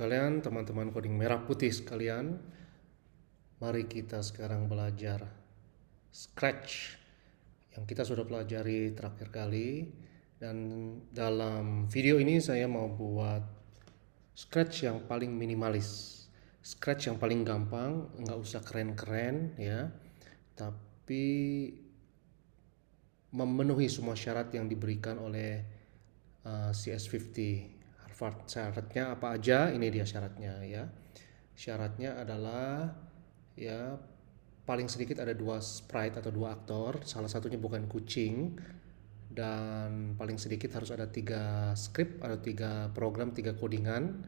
sekalian, teman-teman coding merah putih sekalian, mari kita sekarang belajar Scratch yang kita sudah pelajari terakhir kali. Dan dalam video ini saya mau buat Scratch yang paling minimalis, Scratch yang paling gampang, nggak usah keren-keren ya, tapi memenuhi semua syarat yang diberikan oleh CS50 Harvard. Syaratnya apa aja? Ini dia syaratnya ya. Syaratnya adalah ya paling sedikit ada 2 sprite atau 2 aktor, salah satunya bukan kucing, dan paling sedikit harus ada 3 script atau 3 program, 3 codingan.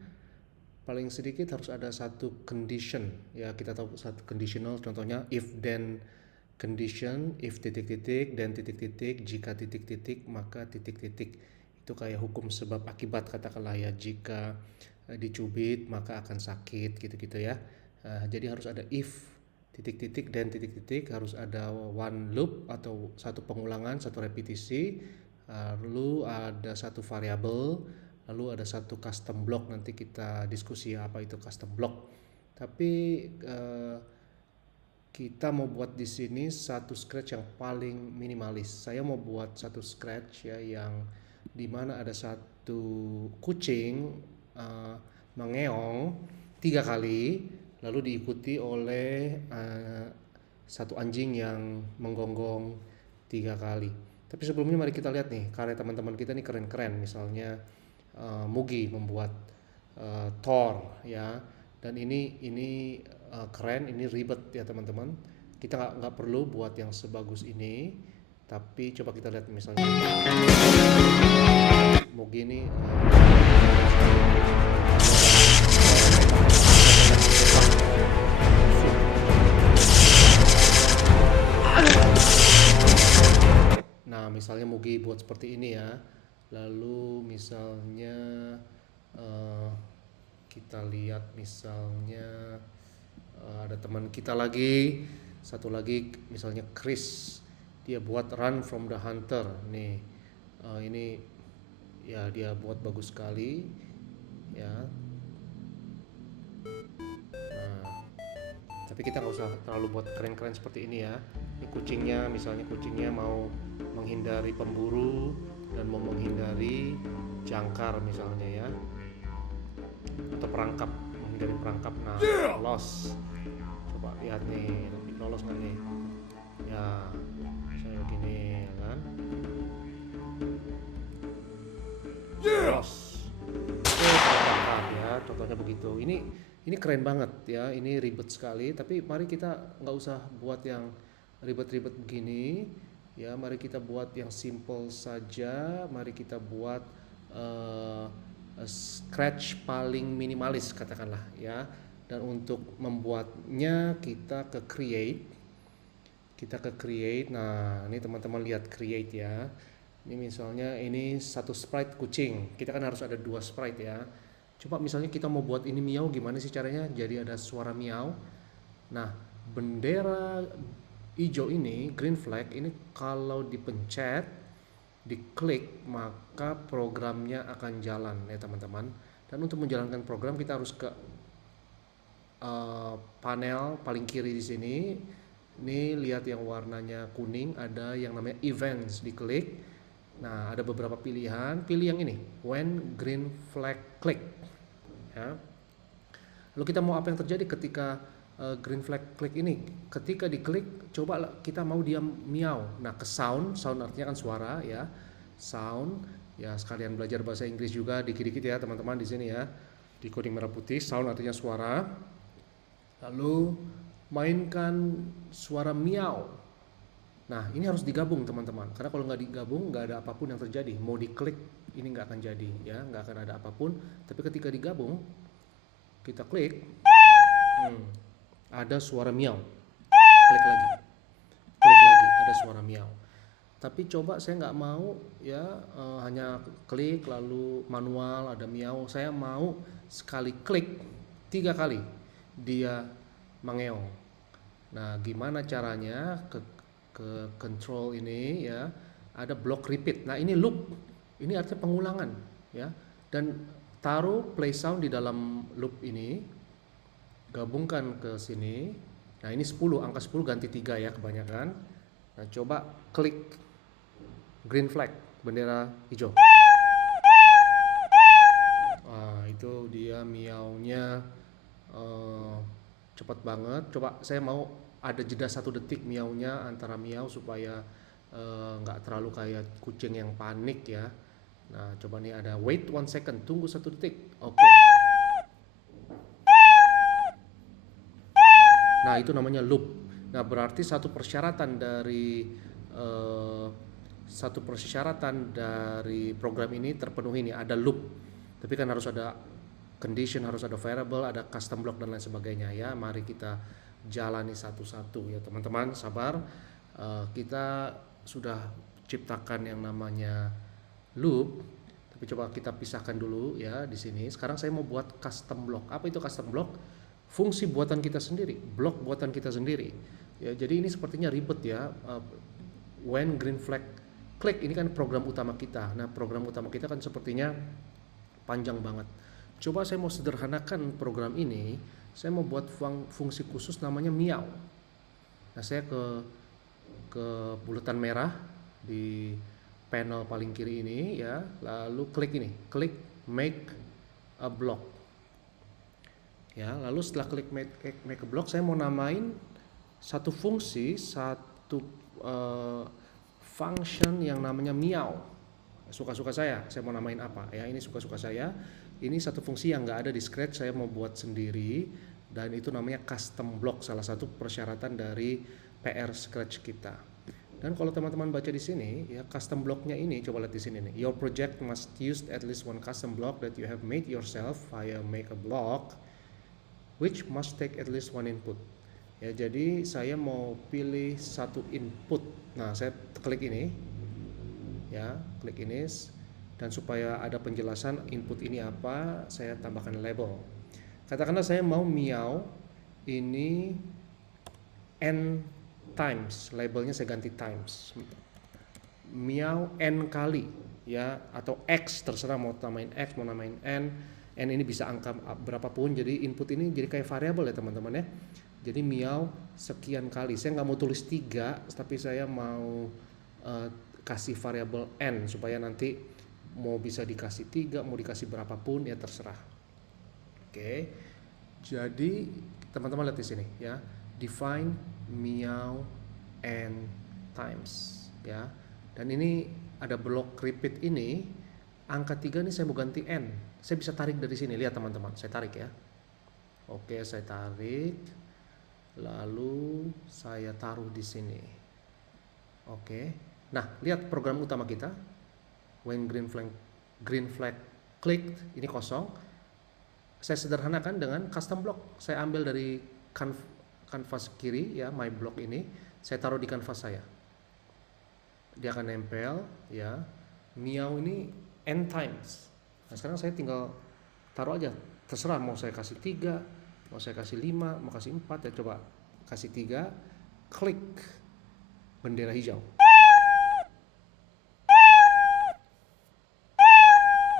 Paling sedikit harus ada 1 condition ya, kita tahu 1 conditional, contohnya if then condition, if titik-titik, then titik-titik, jika titik-titik maka titik-titik. Itu kayak hukum sebab akibat, katakanlah ya, jika dicubit maka akan sakit gitu-gitu ya. Jadi harus ada if titik-titik dan titik-titik, harus ada one loop atau satu pengulangan, satu repetisi, lalu ada satu variabel, lalu ada satu custom block. Nanti kita diskusi ya apa itu custom block. Tapi kita mau buat di sini satu Scratch yang paling minimalis. Saya mau buat satu Scratch ya yang dimana ada satu kucing mengeong 3 kali, lalu diikuti oleh satu anjing yang menggonggong 3 kali. Tapi sebelumnya mari kita lihat nih karya teman-teman kita nih keren-keren. Misalnya Mugi membuat Thor ya, dan ini keren, ini ribet ya teman-teman. Kita nggak perlu buat yang sebagus ini, tapi coba kita lihat misalnya Mugi ini nah misalnya Mugi buat seperti ini ya. Lalu misalnya kita lihat misalnya ada teman kita lagi, satu lagi misalnya Chris, dia buat Run from the Hunter nih. Ini ya dia buat bagus sekali ya. Nah, tapi kita nggak usah terlalu buat keren-keren seperti ini ya. Ini kucingnya, misalnya kucingnya mau menghindari pemburu dan mau menghindari jangkar misalnya ya, atau perangkap, menghindari perangkap. Nah, lolos. Coba lihat nih, lolos nggak nih? Ya, misalnya begini ya kan? Lolos. Oke, perangkap ya, contohnya begitu. Ini keren banget ya, ini ribet sekali. Tapi mari kita nggak usah buat yang ribet-ribet begini ya. Mari kita buat yang simple saja. Mari kita buat Scratch paling minimalis katakanlah ya. Dan untuk membuatnya kita ke create. Nah, ini teman-teman lihat create ya. Ini misalnya ini satu sprite kucing, kita kan harus ada 2 sprite ya. Coba misalnya kita mau buat ini miau, gimana sih caranya? Jadi ada suara miau. Nah, bendera hijau ini, green flag ini, kalau dipencet, diklik, maka programnya akan jalan ya teman-teman. Dan untuk menjalankan program kita harus ke panel paling kiri di sini. Ini lihat yang warnanya kuning, ada yang namanya events, diklik. Nah, ada beberapa pilihan, pilih yang ini, when green flag click ya. Lalu kita mau apa yang terjadi ketika green flag click ini? Ketika diklik, coba kita mau dia miau. Nah, ke sound artinya kan suara ya. Sound ya, sekalian belajar bahasa Inggris juga dikit-dikit ya teman-teman di sini ya. Di coding merah putih, sound artinya suara. Lalu mainkan suara miau. Nah, ini harus digabung teman-teman, karena kalau nggak digabung nggak ada apapun yang terjadi. Mau diklik ini nggak akan jadi ya, nggak akan ada apapun. Tapi ketika digabung, kita klik, ada suara miau. Klik lagi, ada suara miau. Tapi coba saya nggak mau ya, hanya klik lalu manual ada miau. Saya mau sekali klik 3 kali dia mengeong. Nah, gimana caranya? Ke control ini ya, ada block repeat. Nah, ini loop, ini artinya pengulangan ya. Dan taruh play sound di dalam loop ini, gabungkan ke sini. Nah, ini 10, angka 10 ganti 3 ya kebanyakan. Nah, coba klik green flag, bendera hijau. Itu dia miaunya cepat banget. Coba saya mau ada jeda 1 detik miaunya antara miau supaya nggak terlalu kayak kucing yang panik ya. Nah, coba nih ada wait 1 second, tunggu 1 detik. Oke. Nah, itu namanya loop. Nah, berarti eh, satu persyaratan dari program ini terpenuhi nih, ada loop. Tapi kan harus ada condition, harus ada variable, ada custom block dan lain sebagainya ya. Mari kita jalani satu-satu ya teman-teman, sabar. Kita sudah ciptakan yang namanya loop, tapi coba kita pisahkan dulu ya di sini. Sekarang saya mau buat custom block. Apa itu custom block? Fungsi buatan kita sendiri, blok buatan kita sendiri. Ya, jadi ini sepertinya ribet ya. When green flag click, ini kan program utama kita. Nah, program utama kita kan sepertinya panjang banget. Coba saya mau sederhanakan program ini. Saya mau buat fungsi khusus namanya miau. Nah, saya ke bulatan merah di panel paling kiri ini ya, lalu klik ini, klik make a block. Ya, lalu setelah klik make a block, saya mau namain satu fungsi, satu function yang namanya miau. Suka-suka saya mau namain apa ya, ini suka-suka saya. Ini satu fungsi yang nggak ada di Scratch, saya mau buat sendiri, dan itu namanya custom block, salah satu persyaratan dari PR Scratch kita. Dan kalau teman-teman baca di sini ya, custom blocknya ini, coba lihat di sini nih. Your project must use at least one custom block that you have made yourself via make a block, which must take at least one input. Ya, jadi saya mau pilih satu input. Nah, saya klik ini. Ya, klik ini, dan supaya ada penjelasan input ini apa, saya tambahkan label. Katakanlah saya mau miau ini n times, labelnya saya ganti times. Miau n kali ya, atau x, terserah mau namain x, mau namain n. N ini bisa angka berapapun, jadi input ini jadi kayak variabel ya teman-teman ya. Jadi miau sekian kali. Saya nggak mau tulis 3, tapi saya mau kasih variabel n supaya nanti mau bisa dikasih 3, mau dikasih berapapun ya terserah. Oke. Jadi teman-teman lihat di sini ya. Define miau n times ya. Dan ini ada blok repeat ini, angka 3 ini saya mau ganti n. Saya bisa tarik dari sini, lihat teman-teman, saya tarik ya. Oke, saya tarik. Lalu saya taruh di sini. Oke. Nah, lihat program utama kita. When green flag clicked, ini kosong. Saya sederhanakan dengan custom block. Saya ambil dari kanvas kiri ya, my block ini, saya taruh di kanvas saya. Dia akan nempel ya. Miau ini n times. Nah, sekarang saya tinggal taruh aja. Terserah mau saya kasih 3, mau saya kasih 5, mau kasih 4 ya, coba kasih 3, klik bendera hijau.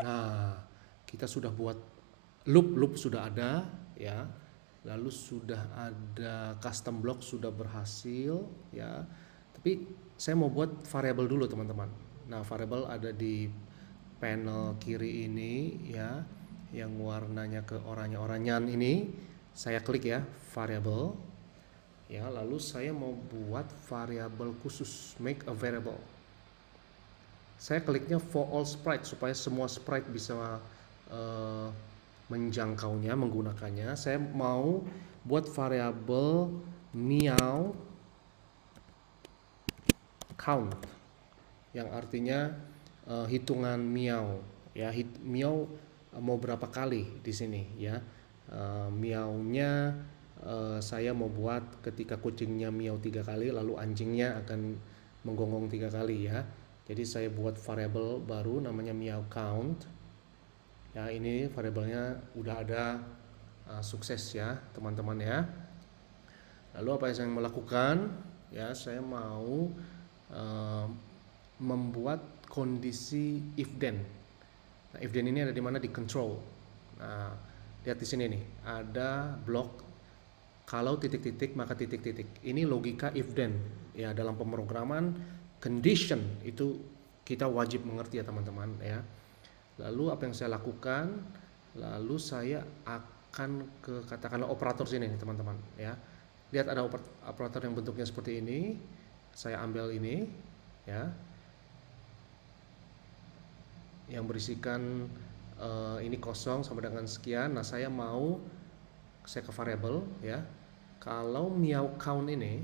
Nah, kita sudah buat loop sudah ada ya. Lalu sudah ada custom block, sudah berhasil ya. Tapi saya mau buat variabel dulu teman-teman. Nah, variabel ada di panel kiri ini ya, yang warnanya ke oranye-oranyan ini. Saya klik ya, variable ya, lalu saya mau buat variabel khusus, make a variable. Saya kliknya for all sprite supaya semua sprite bisa menjangkaunya, menggunakannya. Saya mau buat variabel miau count, yang artinya hitungan miau ya. Miau mau berapa kali di sini ya. Miaunya saya mau buat ketika kucingnya miau 3 kali, lalu anjingnya akan menggonggong 3 kali ya. Jadi saya buat variabel baru namanya miau count. Ya, ini variabelnya udah ada, sukses ya teman-teman ya. Lalu apa yang saya mau lakukan? Ya, saya mau membuat kondisi if then. Nah, if then ini ada di mana? Di control. Nah, lihat di sini nih, ada blok kalau titik-titik maka titik-titik. Ini logika if then. Ya, dalam pemrograman condition itu kita wajib mengerti ya teman-teman ya. Lalu apa yang saya lakukan? Lalu saya akan ke katakanlah operator sini nih teman-teman ya. Lihat ada operator yang bentuknya seperti ini. Saya ambil ini ya, yang berisikan ini kosong sama dengan sekian. Nah, saya ke variable ya. Kalau meow count ini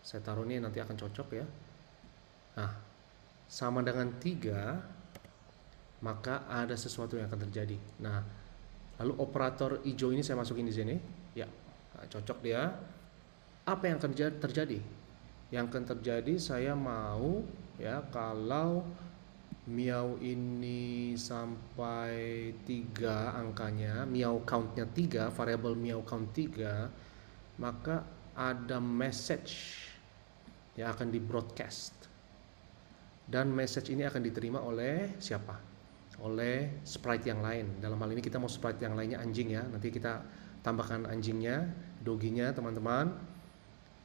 saya taruh ini nanti akan cocok ya. Nah, sama dengan 3, maka ada sesuatu yang akan terjadi. Nah, lalu operator hijau ini saya masukin di sini. Ya, nah, cocok dia. Apa yang akan terjadi? Yang akan terjadi saya mau ya kalau meow ini sampai 3 angkanya, meow countnya 3, variable meow count 3, maka ada message yang akan di broadcast, dan message ini akan diterima oleh siapa? Oleh sprite yang lain. Dalam hal ini kita mau sprite yang lainnya anjing ya, nanti kita tambahkan anjingnya, doginya teman-teman.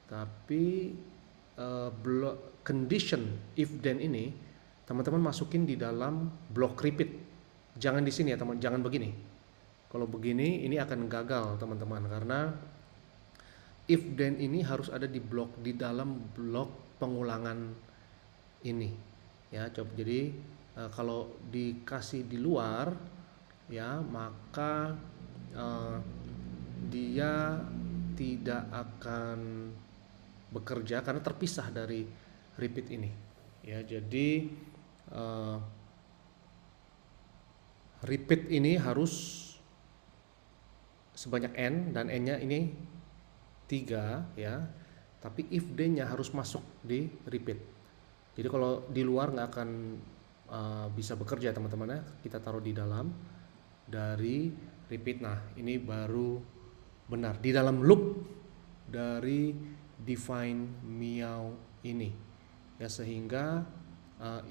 Tapi condition if then ini teman-teman masukin di dalam block repeat. Jangan di sini ya teman, jangan begini. Kalau begini ini akan gagal teman-teman, karena if then ini harus ada di dalam blok pengulangan ini ya. Coba jadi kalau dikasih di luar ya, maka dia tidak akan bekerja karena terpisah dari repeat ini ya. Jadi repeat ini harus sebanyak n, dan n-nya ini 3 ya, tapi if then-nya harus masuk di repeat. Jadi kalau di luar nggak akan bisa bekerja teman-teman ya. Kita taruh di dalam dari repeat. Nah, ini baru benar di dalam loop dari define meow ini ya, sehingga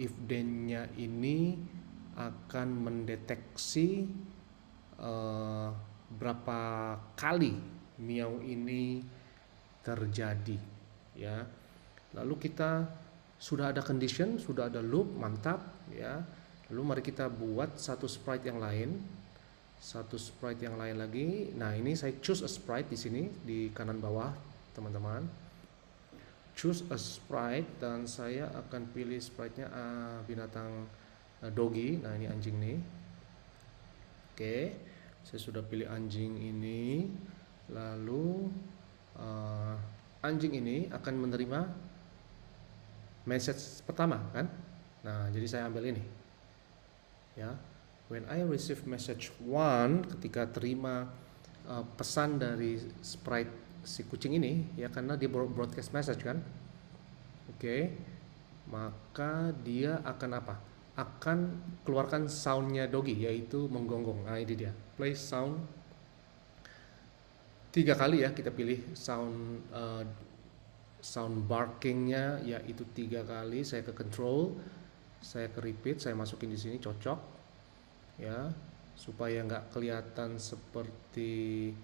if then-nya ini akan mendeteksi berapa kali meow ini terjadi ya. Lalu kita sudah ada condition, sudah ada loop, mantap ya. Lalu mari kita buat satu sprite yang lain. Lagi. Nah, ini saya choose a sprite di sini di kanan bawah, teman-teman. Choose a sprite, dan saya akan pilih sprite-nya binatang doggy. Nah, ini anjing nih. Oke, saya sudah pilih anjing ini. Lalu anjing ini akan menerima message pertama kan. Nah, jadi saya ambil ini ya. When I receive message 1, ketika terima pesan dari sprite si kucing ini ya, karena dia broadcast message kan. Oke, maka dia akan apa? Akan keluarkan soundnya doggy, yaitu menggonggong. Nah, ini dia, play sound 3 kali ya. Kita pilih sound barkingnya yaitu 3 kali. Saya ke control, saya ke repeat, saya masukin di sini, cocok ya, supaya nggak kelihatan seperti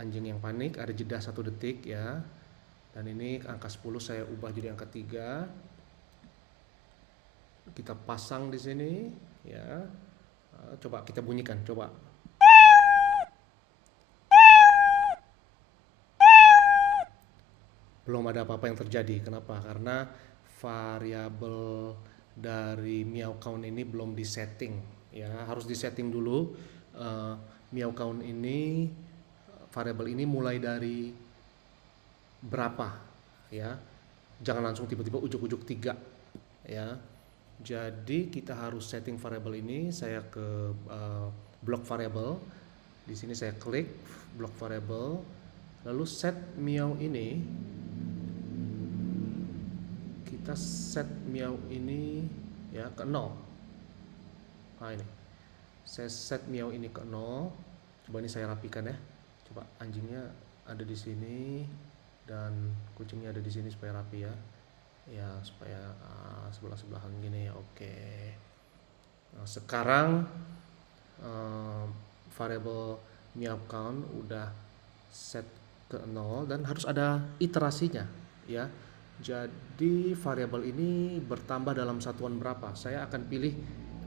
anjing yang panik. Ada jeda 1 detik ya. Dan ini angka 10 saya ubah jadi angka 3. Kita pasang di sini ya. Coba kita bunyikan, coba. Belum ada apa-apa yang terjadi. Kenapa? Karena variabel dari meow count ini belum disetting ya, harus disetting dulu. Meow count ini, variabel ini mulai dari berapa ya, jangan langsung tiba-tiba ujuk-ujuk 3 ya. Jadi kita harus setting variabel ini. Saya ke block variable, di sini saya klik block variable, lalu set meow ini. Kita set meow ini ya ke 0. Nah, ini saya set meow ini ke 0. Coba ini saya rapikan ya. Coba anjingnya ada di sini dan kucingnya ada di sini supaya rapi ya. Ya, supaya sebelah-sebelahan gini ya. Oke. Nah, sekarang uh, variable meow count udah set ke 0 dan harus ada iterasinya ya. Jadi variabel ini bertambah dalam satuan berapa? Saya akan pilih,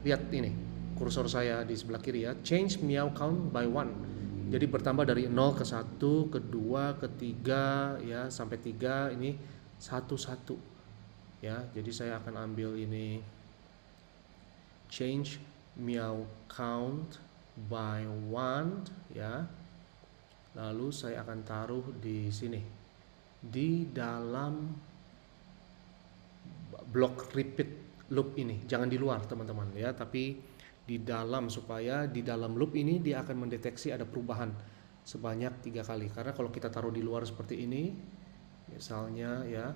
lihat ini kursor saya di sebelah kiri ya, change meow count by 1. Jadi bertambah dari 0 ke 1, ke 2, ke 3 ya, sampai 3 ini satu-satu ya. Jadi saya akan ambil ini change meow count by 1 ya. Lalu saya akan taruh di sini di dalam blok repeat loop ini. Jangan di luar teman-teman ya, tapi di dalam, supaya di dalam loop ini dia akan mendeteksi ada perubahan sebanyak 3 kali. Karena kalau kita taruh di luar seperti ini, misalnya ya,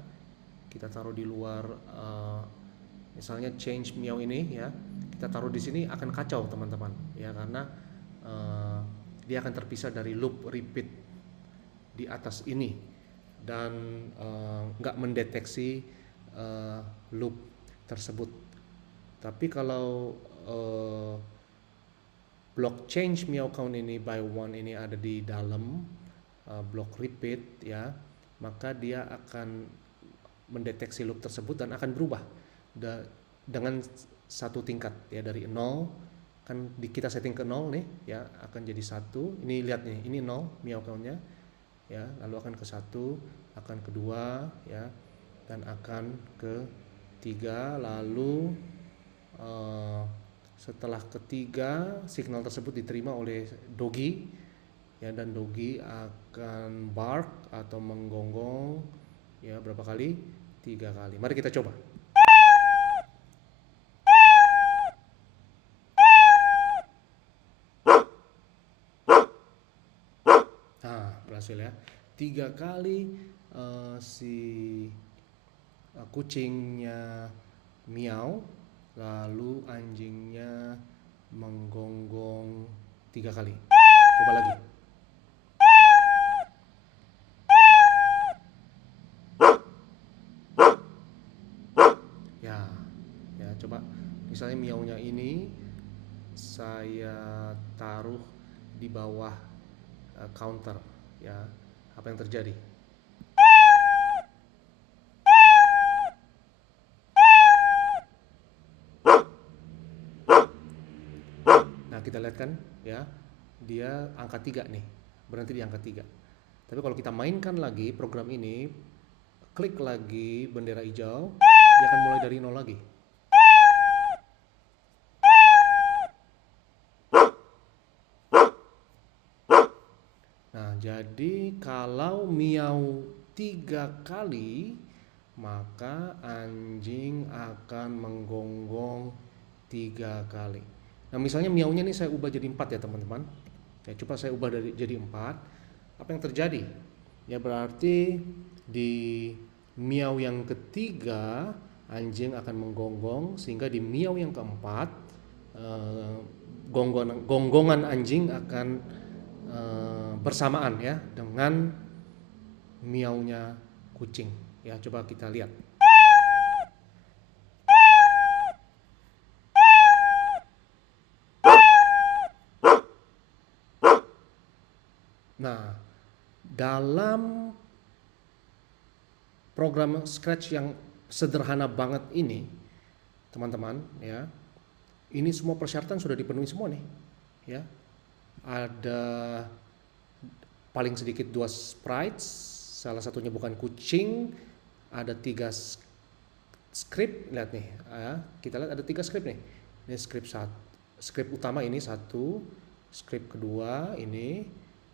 kita taruh di luar misalnya change meow ini ya, kita taruh di sini akan kacau teman-teman ya, karena dia akan terpisah dari loop repeat di atas ini dan nggak mendeteksi loop tersebut. Tapi kalau block change meow count ini by 1 ini ada di dalam block repeat ya, maka dia akan mendeteksi loop tersebut dan akan berubah dengan satu tingkat ya, dari 0 kan kita setting ke 0 nih ya, akan jadi 1. Ini lihat nih, ini 0 meow countnya ya, lalu akan ke 1, akan ke 2 ya, dan akan ke 3. Lalu setelah ketiga signal tersebut diterima oleh Dogi ya, dan Dogi akan bark atau menggonggong ya, berapa kali? 3 kali. Mari kita coba. Nah, berhasil ya. 3 kali si kucingnya miau, lalu anjingnya menggonggong 3 kali. Coba lagi. Ya, coba misalnya miaunya ini saya taruh di bawah counter ya, apa yang terjadi? Nah, kita lihat kan ya, dia angka 3 nih, berhenti di angka 3. Tapi kalau kita mainkan lagi program ini, klik lagi bendera hijau, dia akan mulai dari 0 lagi. Nah, jadi kalau miau 3 kali, maka anjing akan menggonggong 3 kali. Nah, misalnya miaunya ini saya ubah jadi 4 ya teman-teman. Ya, coba saya ubah jadi 4. Apa yang terjadi? Ya berarti di miau yang ketiga anjing akan menggonggong, sehingga di miau yang keempat gonggongan anjing akan bersamaan ya dengan miaunya kucing. Ya, coba kita lihat. Nah, dalam program Scratch yang sederhana banget ini, teman-teman ya, ini semua persyaratan sudah dipenuhi semua nih ya. Ada paling sedikit 2 sprites, salah satunya bukan kucing. Ada 3 script, lihat nih ya, kita lihat ada 3 script nih. Ini script utama ini 1, script kedua ini,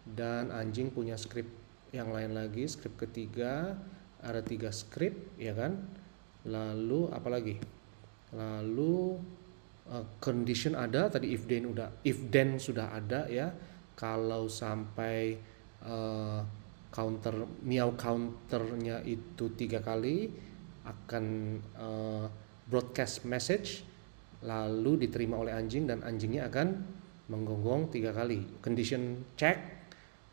dan anjing punya script yang lain lagi, script ketiga. Ada 3 script ya kan. Lalu apa lagi? Lalu condition ada, tadi if then sudah ada ya. Kalau sampai meow counternya itu 3 kali, akan broadcast message lalu diterima oleh anjing, dan anjingnya akan menggonggong 3 kali. Condition check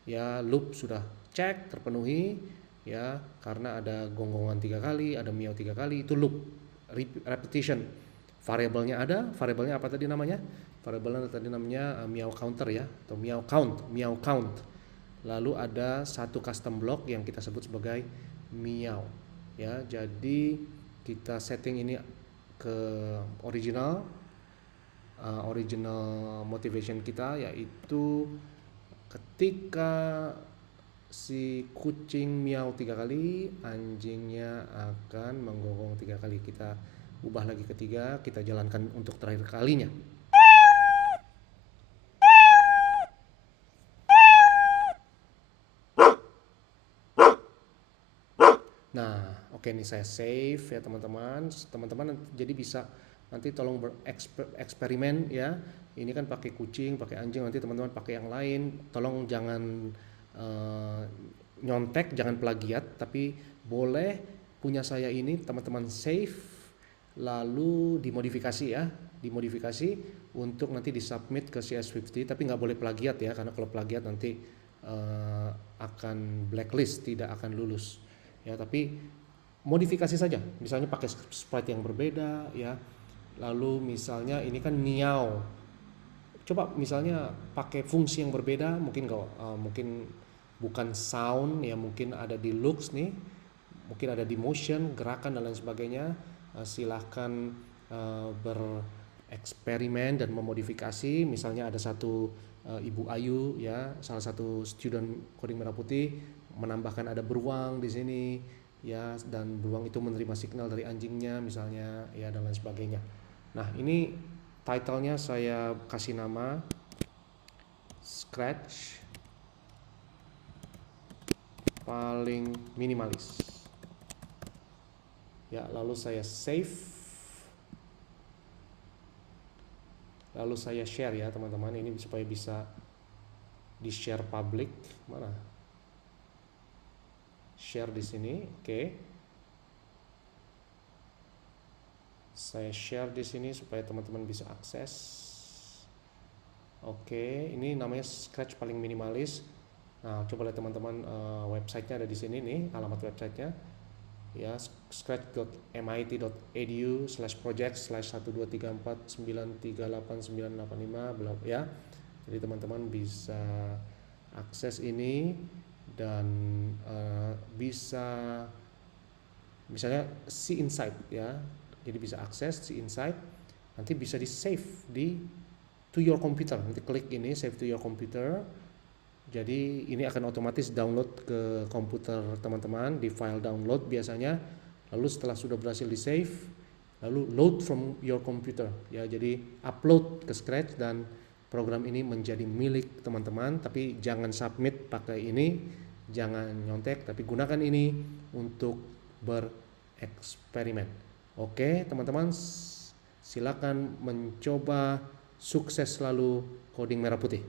ya, loop sudah cek terpenuhi ya, karena ada gonggongan 3 kali, ada miau 3 kali, itu loop repetition. Variabelnya ada, variabelnya apa tadi namanya? variabel tadi namanya meow counter ya, atau meow count. Lalu ada satu custom block yang kita sebut sebagai meow ya. Jadi kita setting ini ke original motivation kita, yaitu ketika si kucing miau 3 kali, anjingnya akan menggonggong 3 kali. Kita ubah lagi ketiga, kita jalankan untuk terakhir kalinya. Nah, oke nih saya save ya teman-teman. Teman-teman jadi bisa nanti tolong bereksperimen ya. Ini kan pakai kucing, pakai anjing, nanti teman-teman pakai yang lain. Tolong jangan nyontek, jangan plagiat, tapi boleh punya saya ini teman-teman save lalu dimodifikasi ya, dimodifikasi untuk nanti disubmit ke CS50, tapi nggak boleh plagiat ya, karena kalau plagiat nanti akan blacklist, tidak akan lulus ya. Tapi modifikasi saja, misalnya pakai sprite yang berbeda ya, lalu misalnya ini kan miau, coba misalnya pakai fungsi yang berbeda, mungkin mungkin bukan sound ya, mungkin ada di looks nih, mungkin ada di motion, gerakan dan lain sebagainya. Silahkan bereksperimen dan memodifikasi. Misalnya ada satu Ibu Ayu ya, salah satu student coding merah putih, menambahkan ada beruang di sini ya, dan beruang itu menerima signal dari anjingnya misalnya ya, dan lain sebagainya. Nah, ini title-nya saya kasih nama Scratch paling minimalis ya, lalu saya save, lalu saya share ya teman-teman, ini supaya bisa di share public. Mana share di sini? Oke. Saya share di sini supaya teman-teman bisa akses. Oke, ini namanya Scratch paling minimalis. Nah, coba lihat teman-teman, websitenya ada di sini nih, alamat websitenya ya, scratch.mit.edu/project/12349389895 ya. Jadi teman-teman bisa akses ini dan bisa misalnya see insight ya, jadi bisa akses see insight, nanti bisa di save to your computer, nanti klik ini save to your computer. Jadi ini akan otomatis download ke komputer teman-teman di file download biasanya. Lalu setelah sudah berhasil di save, lalu load from your computer ya. Jadi upload ke Scratch dan program ini menjadi milik teman-teman. Tapi jangan submit pakai ini, jangan nyontek, tapi gunakan ini untuk bereksperimen. Oke teman-teman, silakan mencoba. Sukses selalu coding merah putih.